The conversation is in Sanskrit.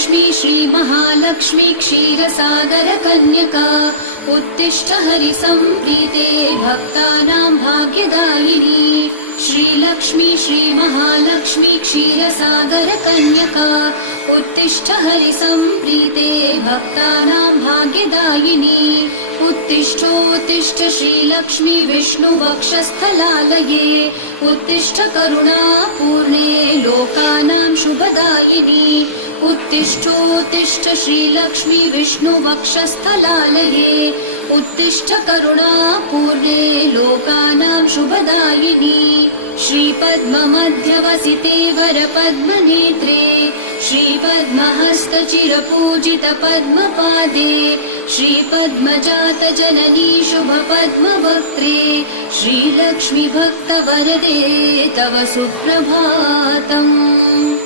श्रीलक्ष्मी श्रीमहालक्ष्मी क्षीरसागरकन्यका उत्तिष्ठ हरिसम्प्रीते भक्तानां भाग्यदायिनी। श्रीलक्ष्मी श्रीमहालक्ष्मी क्षीरसागरकन्यका उत्तिष्ठ हरिसम्प्रीते भक्तानां भाग्यदायिनी। उत्तिष्ठोत्तिष्ठ श्रीलक्ष्मी विष्णुवक्षस्थलालये उत्तिष्ठ करुणापूर्णे लोकानां शुभदायिनी। उत्तिष्ठोत्तिष्ठ श्रीलक्ष्मी विष्णुवक्षस्थलालये उत्तिष्ठ करुणापूर्णे लोकानां शुभदायिनी। श्रीपद्ममध्यवसिते वरपद्मनेत्रे श्रीपद्महस्तचिरपूजितपद्मपादे श्रीपद्मजातजननी शुभपद्मवक्त्रे श्रीलक्ष्मी भक्तवरदे तव सुप्रभातम्।